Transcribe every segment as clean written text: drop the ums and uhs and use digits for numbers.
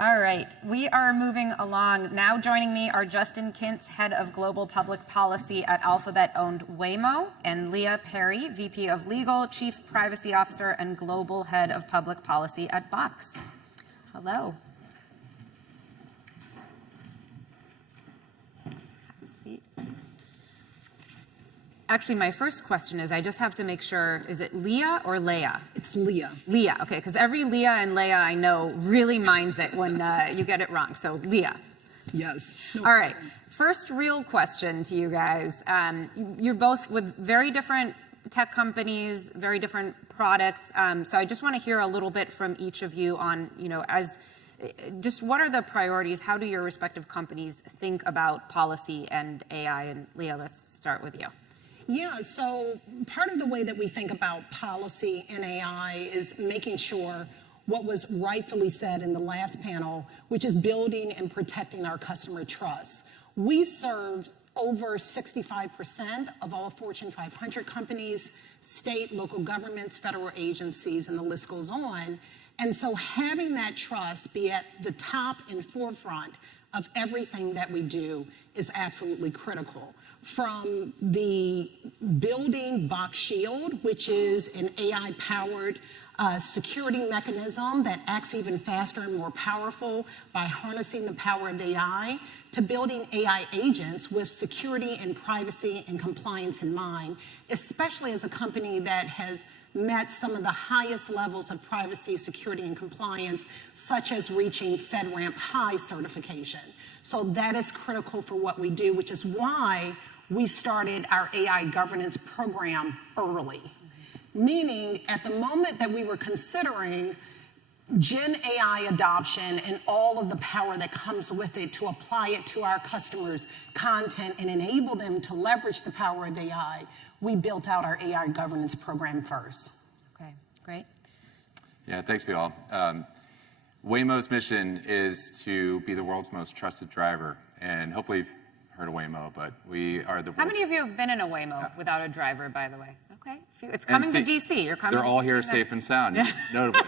All right, we are moving along. Now joining me are Justin Kintz, Head of Global Public Policy at Alphabet-owned Waymo, and Leah Perry, VP of Legal, Chief Privacy Officer, and Global Head of Public Policy at Box. Hello. Actually, my first question is, I just have to make sure, is it Leah or Leah? It's Leah. Leah, okay, because every Leah and Leah I know really minds it when you get it wrong, so Leah. Yes. No All right, first real question to you guys. You're both with very different tech companies, very different products, so I just want to hear a little bit from each of you on, just what are the priorities? How do your respective companies think about policy and AI? And Leah, let's start with you. Yeah, so part of the way that we think about policy and AI is making sure what was rightfully said in the last panel, which is building and protecting our customer trust. We serve over 65% of all Fortune 500 companies, state, local governments, federal agencies, and the list goes on. And so having that trust be at the top and forefront of everything that we do is absolutely critical. From the building Box Shield, which is an AI-powered security mechanism that acts even faster and more powerful by harnessing the power of AI, to building AI agents with security and privacy and compliance in mind, especially as a company that has met some of the highest levels of privacy, security, and compliance, such as reaching FedRAMP High certification. So that is critical for what we do, which is why we started our AI governance program early. Meaning, at the moment that we were considering Gen AI adoption and all of the power that comes with it to apply it to our customers' content and enable them to leverage the power of AI, we built out our AI governance program first. Okay, great. Yeah, thanks, Michal. Waymo's mission is to be the world's most trusted driver, and hopefully you've heard of Waymo, but we are the. How many of you have been in a Waymo without a driver, by the way? Okay, it's coming to DC. You're coming. They're all here safe and sound, notably.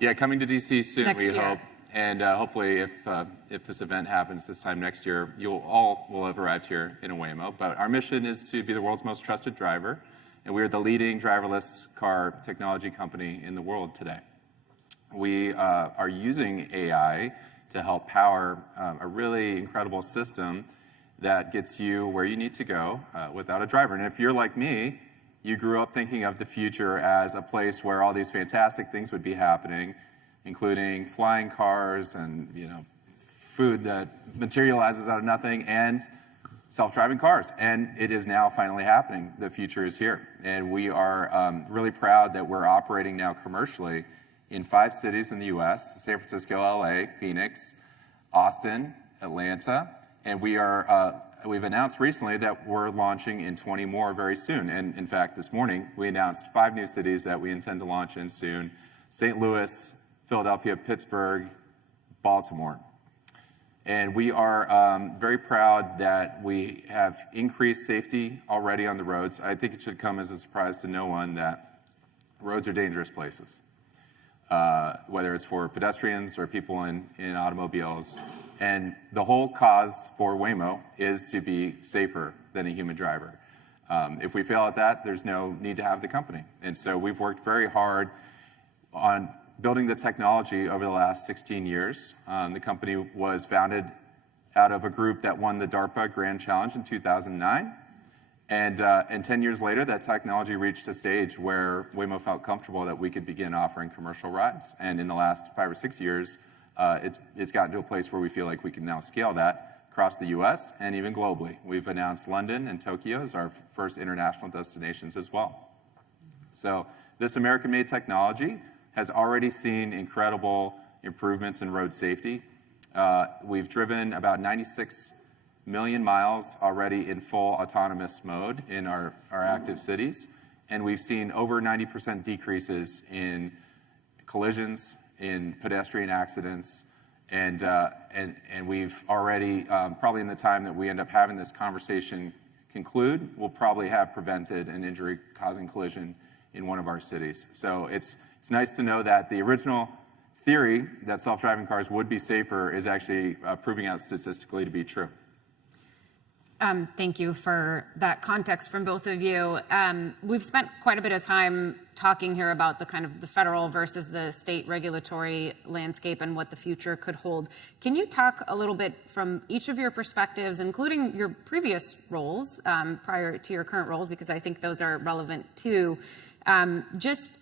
Yeah, coming to DC soon. Next we year. hope, and hopefully, if this event happens this time next year, you'll all will have arrived here in a Waymo. But our mission is to be the world's most trusted driver, and we are the leading driverless car technology company in the world today. We are using AI to help power a really incredible system that gets you where you need to go without a driver. And if you're like me, you grew up thinking of the future as a place where all these fantastic things would be happening, including flying cars and food that materializes out of nothing and self-driving cars. And it is now finally happening. The future is here. And we are really proud that we're operating now commercially in 5 cities in the US, San Francisco, LA, Phoenix, Austin, Atlanta, and we've announced recently that we're launching in 20 more very soon. And in fact, this morning, we announced 5 new cities that we intend to launch in soon: St. Louis, Philadelphia, Pittsburgh, Baltimore. And we are very proud that we have increased safety already on the roads. I think it should come as a surprise to no one that roads are dangerous places. Whether it's for pedestrians or people in automobiles. And the whole cause for Waymo is to be safer than a human driver. If we fail at that, there's no need to have the company. And so we've worked very hard on building the technology over the last 16 years. The company was founded out of a group that won the DARPA Grand Challenge in 2009. And 10 years later, that technology reached a stage where Waymo felt comfortable that we could begin offering commercial rides. And in the last 5 or 6 years, it's gotten to a place where we feel like we can now scale that across the US and even globally. We've announced London and Tokyo as our first international destinations as well. So this American-made technology has already seen incredible improvements in road safety. We've driven about 96 million miles already in full autonomous mode in our active cities. And we've seen over 90% decreases in collisions, in pedestrian accidents. And we've already, probably in the time that we end up having this conversation conclude, we'll probably have prevented an injury-causing collision in one of our cities. So it's nice to know that the original theory that self-driving cars would be safer is actually proving out statistically to be true. Thank you for that context from both of you. We've spent quite a bit of time talking here about the kind of the federal versus the state regulatory landscape and what the future could hold. Can you talk a little bit from each of your perspectives, including your previous roles prior to your current roles, because I think those are relevant too. Just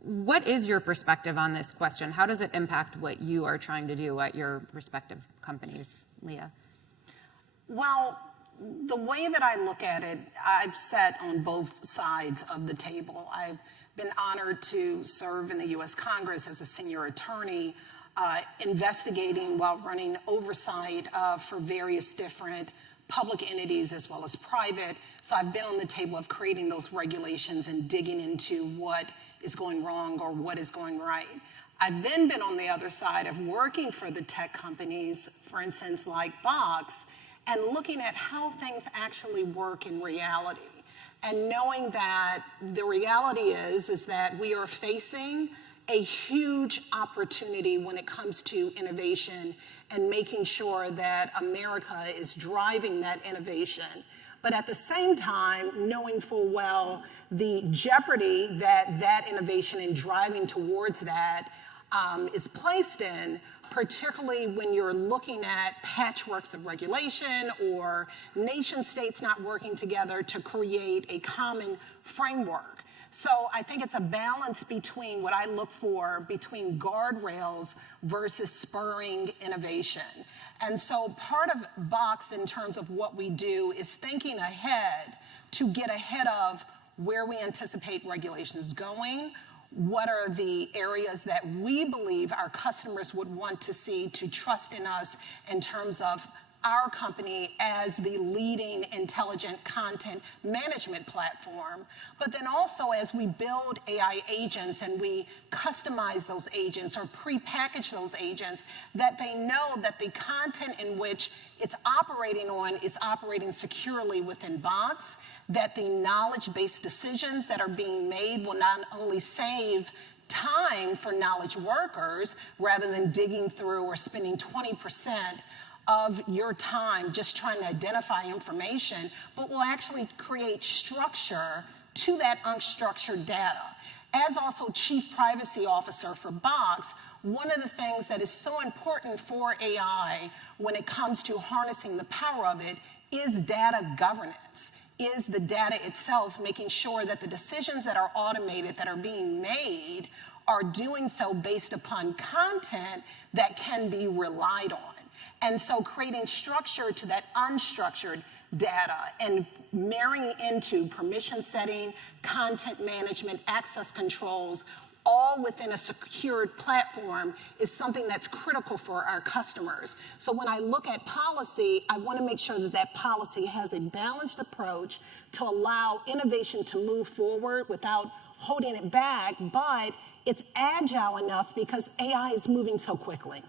what is your perspective on this question? How does it impact what you are trying to do at your respective companies? Leah? Well, the way that I look at it, I've sat on both sides of the table. I've been honored to serve in the U.S. Congress as a senior attorney, investigating while running oversight for various different public entities as well as private. So I've been on the table of creating those regulations and digging into what is going wrong or what is going right. I've then been on the other side of working for the tech companies, for instance, like Box, and looking at how things actually work in reality. And knowing that the reality is that we are facing a huge opportunity when it comes to innovation and making sure that America is driving that innovation. But at the same time, knowing full well the jeopardy that that innovation and driving towards that is placed in, particularly when you're looking at patchworks of regulation or nation states not working together to create a common framework. So I think it's a balance between what I look for between guardrails versus spurring innovation. And so part of Box in terms of what we do is thinking ahead to get ahead of where we anticipate regulations going. What are the areas that we believe our customers would want to see to trust in us in terms of our company as the leading intelligent content management platform, but then also as we build AI agents and we customize those agents or pre-package those agents, that they know that the content in which it's operating on is operating securely within Box, that the knowledge-based decisions that are being made will not only save time for knowledge workers rather than digging through or spending 20% of your time just trying to identify information, but will actually create structure to that unstructured data. As also Chief Privacy Officer for Box, one of the things that is so important for AI when it comes to harnessing the power of it is data governance, is the data itself, making sure that the decisions that are automated, that are being made, are doing so based upon content that can be relied on. And so creating structure to that unstructured data and marrying into permission setting, content management, access controls, all within a secured platform is something that's critical for our customers. So when I look at policy, I want to make sure that that policy has a balanced approach to allow innovation to move forward without holding it back, but it's agile enough because AI is moving so quickly.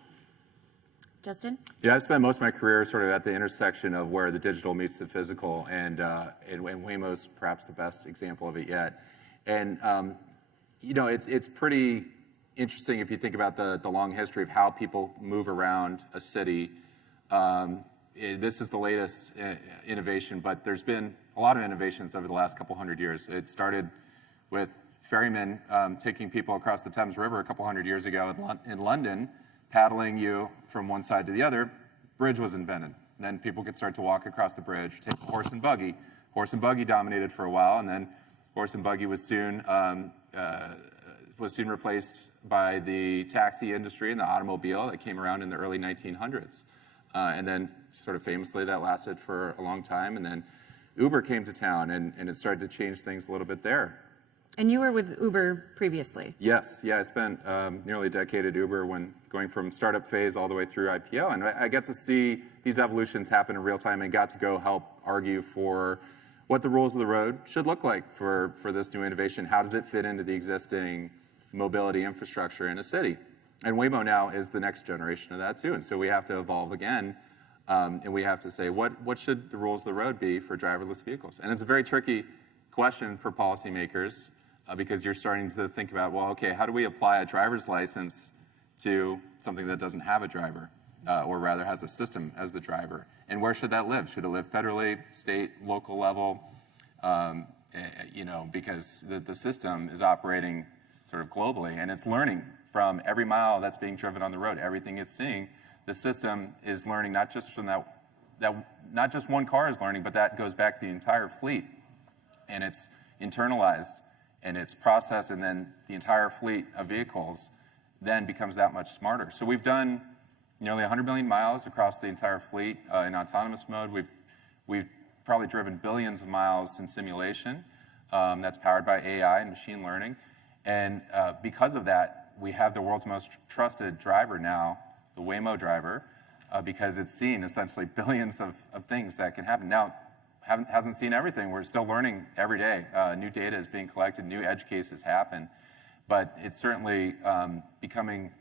Justin? Yeah, I spent most of my career sort of at the intersection of where the digital meets the physical, and Waymo's perhaps the best example of it yet. And you know, it's pretty interesting if you think about the long history of how people move around a city. This is the latest innovation, but there's been a lot of innovations over the last couple hundred years. It started with ferrymen taking people across the Thames River a couple hundred years ago in London, paddling you from one side to the other. Bridge was invented. Then people could start to walk across the bridge, take a horse and buggy. Horse and buggy dominated for a while, and then horse and buggy was soon replaced by the taxi industry and the automobile that came around in the early 1900s. And then sort of famously that lasted for a long time, and then Uber came to town and it started to change things a little bit there. And you were with Uber previously? Yes, yeah, I spent nearly a decade at Uber when going from startup phase all the way through IPO, and I get to see these evolutions happen in real time and got to go help argue for what the rules of the road should look like for this new innovation. How does it fit into the existing mobility infrastructure in a city? And Waymo now is the next generation of that too, and so we have to evolve again, and we have to say, what should the rules of the road be for driverless vehicles? And it's a very tricky question for policymakers, because you're starting to think about, well, okay, how do we apply a driver's license to something that doesn't have a driver, or rather has a system as the driver. And where should that live? Should it live federally, state, local level? Because the system is operating sort of globally, and it's learning from every mile that's being driven on the road. Everything it's seeing, the system is learning not just from not just one car is learning, but that goes back to the entire fleet, and it's internalized and it's processed, and then the entire fleet of vehicles then becomes that much smarter. So we've done nearly 100 million miles across the entire fleet in autonomous mode. We've probably driven billions of miles in simulation that's powered by AI and machine learning. And because of that, we have the world's most trusted driver now, the Waymo driver, because it's seen essentially billions of things that can happen. Now, hasn't seen everything. We're still learning every day. New data is being collected, new edge cases happen. But it's certainly becoming,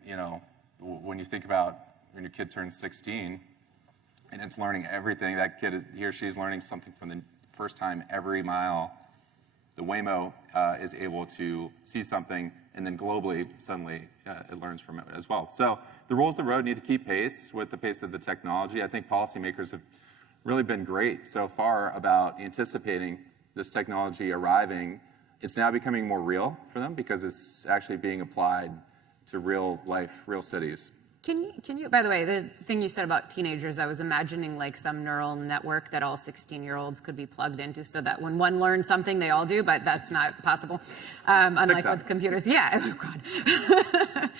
when you think about when your kid turns 16 and it's learning everything, that kid, he or she is learning something from the first time every mile. The Waymo is able to see something, and then globally, suddenly, it learns from it as well. So the rules of the road need to keep pace with the pace of the technology. I think policymakers have really been great so far about anticipating this technology arriving. It's now becoming more real for them because it's actually being applied to real life, real cities. Can you, by the way, the thing you said about teenagers, I was imagining like some neural network that all 16-year-olds could be plugged into so that when one learns something, they all do, but that's not possible, unlike with computers. Yeah, oh God.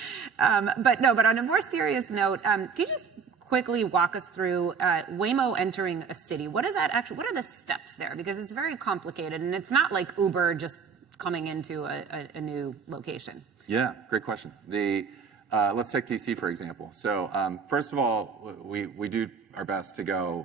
But on a more serious note, can you just quickly walk us through Waymo entering a city? What is that actually, what are the steps there? Because it's very complicated, and it's not like Uber just coming into a new location. Yeah, great question. Let's take DC, for example. So first of all, we do our best to go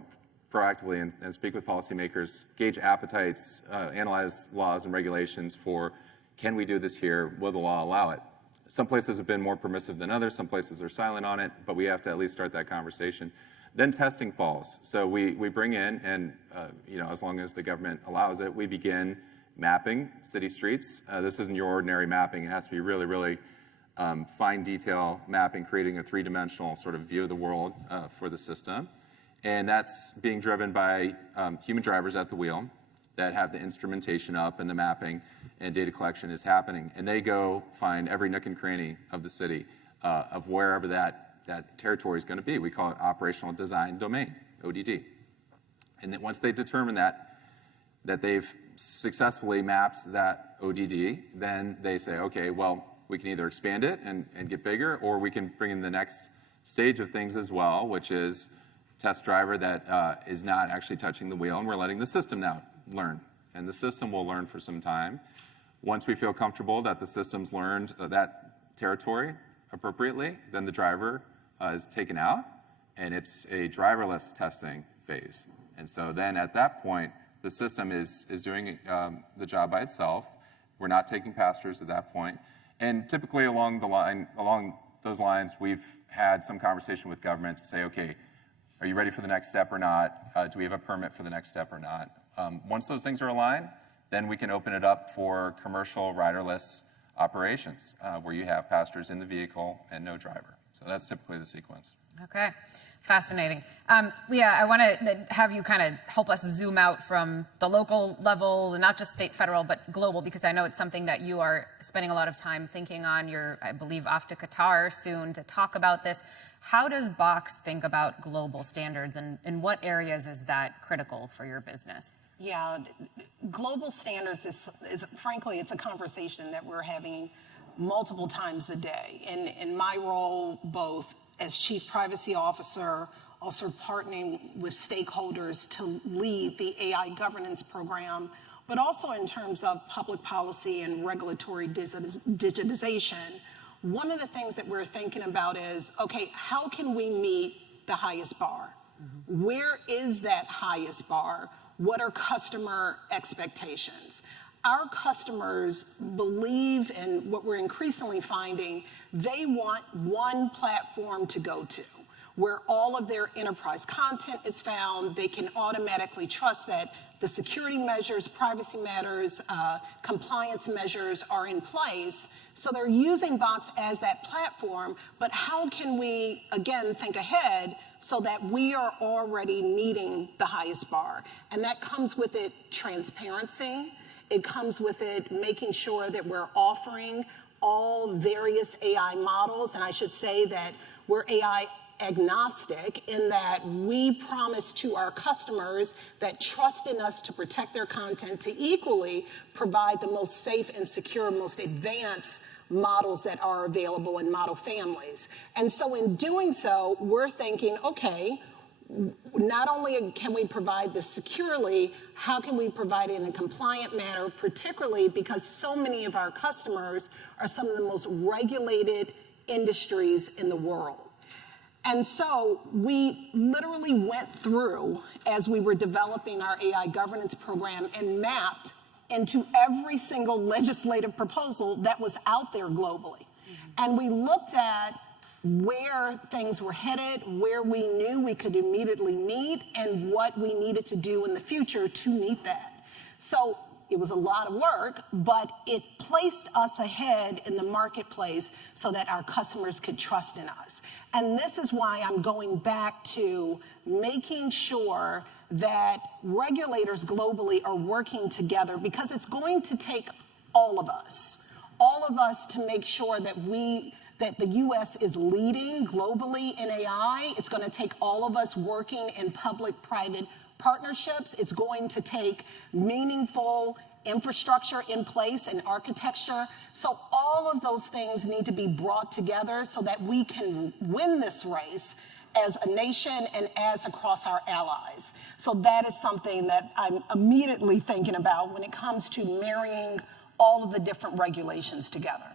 proactively and speak with policymakers, gauge appetites, analyze laws and regulations for, can we do this here? Will the law allow it? Some places have been more permissive than others. Some places are silent on it, but we have to at least start that conversation. Then testing falls. So we bring in, and as long as the government allows it, we begin mapping city streets. This isn't your ordinary mapping. It has to be really, really fine detail mapping, creating a three-dimensional sort of view of the world for the system. And that's being driven by human drivers at the wheel that have the instrumentation up and the mapping and data collection is happening. And they go find every nook and cranny of the city of wherever that territory is going to be. We call it operational design domain, ODD. And then once they determine that they've successfully mapped that ODD, then they say, okay, well, we can either expand it and get bigger, or we can bring in the next stage of things as well, which is test driver that is not actually touching the wheel, and we're letting the system now learn. And the system will learn for some time. Once we feel comfortable that the system's learned that territory appropriately, then the driver is taken out, and it's a driverless testing phase. And so then at that point, the system is doing the job by itself. We're not taking passengers at that point. And typically along those lines, we've had some conversation with government to say, okay, are you ready for the next step or not? Do we have a permit for the next step or not? Once those things are aligned, then we can open it up for commercial riderless operations where you have passengers in the vehicle and no driver. So that's typically the sequence. Okay, fascinating. Leah, I want to have you kind of help us zoom out from the local level, not just state, federal, but global, because I know it's something that you are spending a lot of time thinking on. You're, I believe, off to Qatar soon to talk about this. How does Box think about global standards, and in what areas is that critical for your business? Yeah, global standards is frankly, it's a conversation that we're having multiple times a day. In my role, both as Chief Privacy Officer, also partnering with stakeholders to lead the AI governance program, but also in terms of public policy and regulatory digitization. One of the things that we're thinking about is, okay, how can we meet the highest bar? Mm-hmm. Where is that highest bar? What are customer expectations? Our customers believe, and what we're increasingly finding, they want one platform to go to. where all of their enterprise content is found. They can automatically trust that the security measures, privacy matters, compliance measures are in place. So they're using Box as that platform, but how can we, again, think ahead so that we are already meeting the highest bar? And that comes with it transparency. It comes with it making sure that we're offering all various AI models, and I should say that we're AI agnostic in that we promise to our customers that trust in us to protect their content to equally provide the most safe and secure, most advanced models that are available in model families. And so in doing so, we're thinking, okay, not only can we provide this securely, how can we provide it in a compliant manner, particularly because so many of our customers are some of the most regulated industries in the world. And so we literally went through, as we were developing our AI governance program, and mapped into every single legislative proposal that was out there globally. And we looked at where things were headed, where we knew we could immediately meet, and what we needed to do in the future to meet that. So it was a lot of work, but it placed us ahead in the marketplace so that our customers could trust in us. And this is why I'm going back to making sure that regulators globally are working together, because it's going to take all of us to make sure that the US is leading globally in AI. It's going to take all of us working in public-private partnerships. It's going to take meaningful infrastructure in place and architecture. So all of those things need to be brought together so that we can win this race as a nation and as across our allies. So that is something that I'm immediately thinking about when it comes to marrying all of the different regulations together.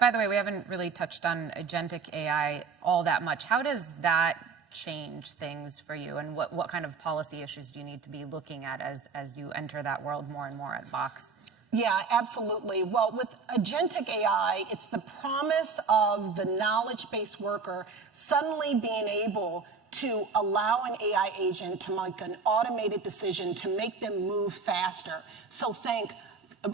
By the way, we haven't really touched on agentic AI all that much. How does that change things for you, and what kind of policy issues do you need to be looking at as you enter that world more and more at Box? Yeah, absolutely. Well, with agentic AI, it's the promise of the knowledge-based worker suddenly being able to allow an AI agent to make an automated decision to make them move faster. So think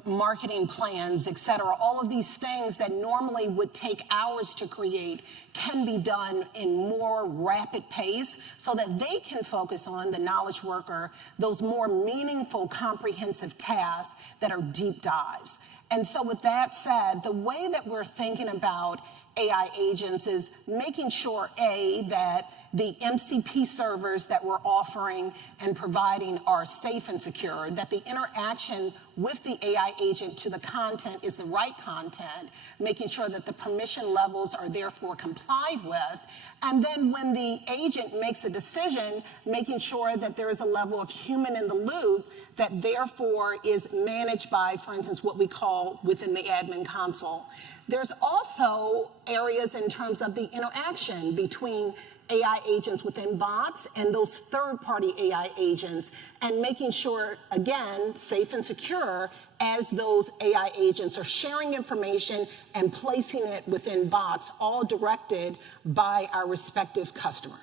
marketing plans, et cetera, all of these things that normally would take hours to create can be done in more rapid pace so that they can focus on the knowledge worker, those more meaningful, comprehensive tasks that are deep dives. And so with that said, the way that we're thinking about AI agents is making sure, A, that the MCP servers that we're offering and providing are safe and secure, that the interaction with the AI agent to the content is the right content, making sure that the permission levels are therefore complied with, and then when the agent makes a decision, making sure that there is a level of human in the loop that therefore is managed by, for instance, what we call within the admin console. There's also areas in terms of the interaction between AI agents within bots and those third-party AI agents, and making sure, again, safe and secure as those AI agents are sharing information and placing it within bots, all directed by our respective customer.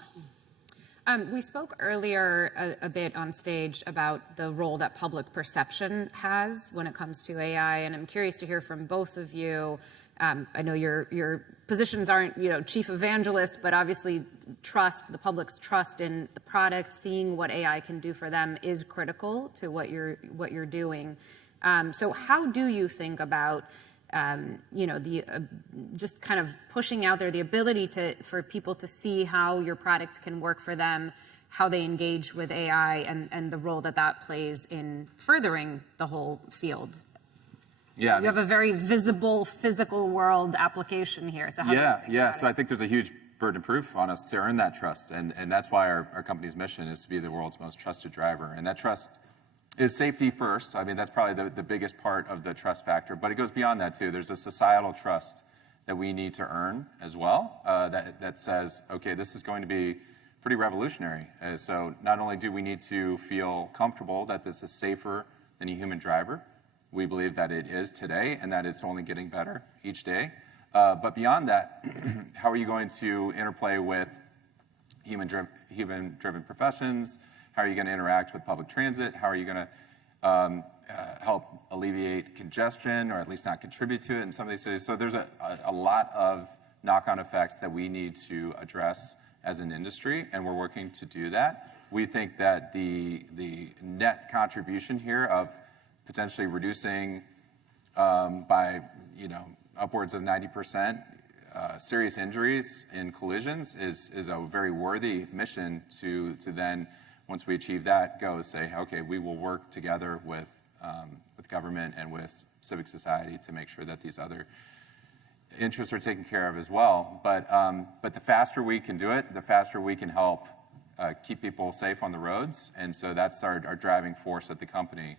We spoke earlier a bit on stage about the role that public perception has when it comes to AI, and I'm curious to hear from both of you. I know your positions aren't, chief evangelist, but obviously the public's trust in the product, seeing what AI can do for them is critical to what you're doing. So how do you think about, just kind of pushing out there the ability for people to see how your products can work for them, how they engage with AI, and the role that plays in furthering the whole field? Yeah, you have a very visible physical world application here. So how do you think about So it? I think there's a huge burden of proof on us to earn that trust, and that's why our company's mission is to be the world's most trusted driver, and that trust is safety first. I mean, that's probably the biggest part of the trust factor, but it goes beyond that too. There's a societal trust that we need to earn as well, that says, okay, this is going to be pretty revolutionary. So not only do we need to feel comfortable that this is safer than a human driver, we believe that it is today and that it's only getting better each day. But beyond that, how are you going to interplay with human-driven professions? How are you going to interact with public transit? How are you going to help alleviate congestion, or at least not contribute to it in some of these cities? So there's a lot of knock-on effects that we need to address as an industry, and we're working to do that. We think that the net contribution here of potentially reducing by upwards of 90% serious injuries in collisions is a very worthy mission to then, once we achieve that, go say, okay, we will work together with government and with civic society to make sure that these other interests are taken care of as well. But the faster we can do it, the faster we can help keep people safe on the roads. And so that's our driving force at the company,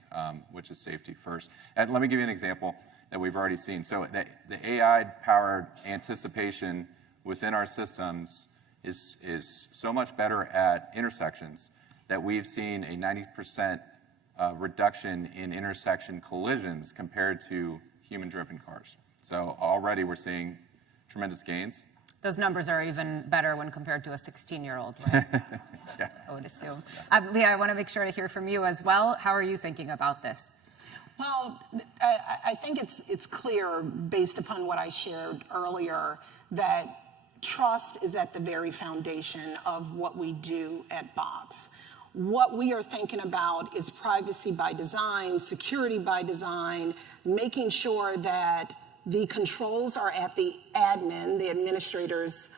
which is safety first. And let me give you an example that we've already seen. So the AI-powered anticipation within our systems is so much better at intersections that we've seen a 90% reduction in intersection collisions compared to human-driven cars. So already we're seeing tremendous gains. Those numbers are even better when compared to a 16-year-old, right? Yeah. I would assume. Leah, I want to make sure to hear from you as well. How are you thinking about this? Well, I think it's clear, based upon what I shared earlier, that trust is at the very foundation of what we do at Box. What we are thinking about is privacy by design, security by design, making sure that the controls are at the admin, the administrator's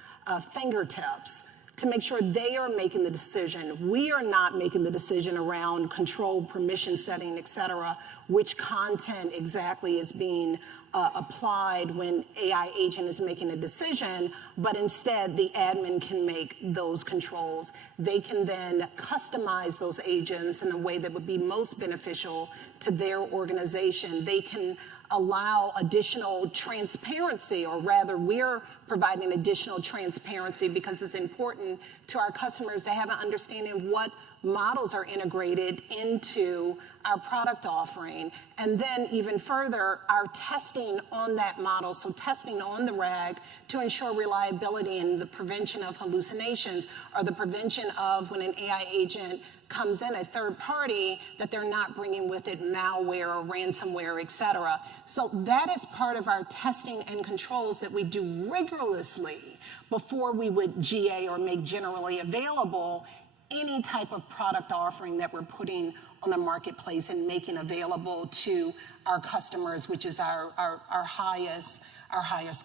fingertips, to make sure they are making the decision. We are not making the decision around control, permission setting, et cetera, which content exactly is being applied when AI agent is making a decision, but instead the admin can make those controls. They can then customize those agents in a way that would be most beneficial to their organization. They can allow additional transparency, or rather we're providing additional transparency because it's important to our customers to have an understanding of what models are integrated into our product offering. And then even further, our testing on that model, so testing on the RAG to ensure reliability and the prevention of hallucinations, or the prevention of when an AI agent comes in, a third party, that they're not bringing with it malware or ransomware, et cetera. So that is part of our testing and controls that we do rigorously before we would GA or make generally available any type of product offering that we're putting on the marketplace and making available to our customers, which is our highest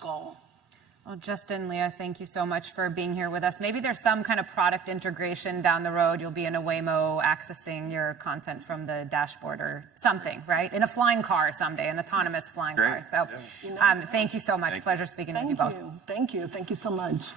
goal. Well, Justin, Leah, thank you so much for being here with us. Maybe there's some kind of product integration down the road. You'll be in a Waymo accessing your content from the dashboard or something, right? In a flying car someday, an autonomous flying car. So thank you so much. Pleasure speaking with you both. Thank you so much.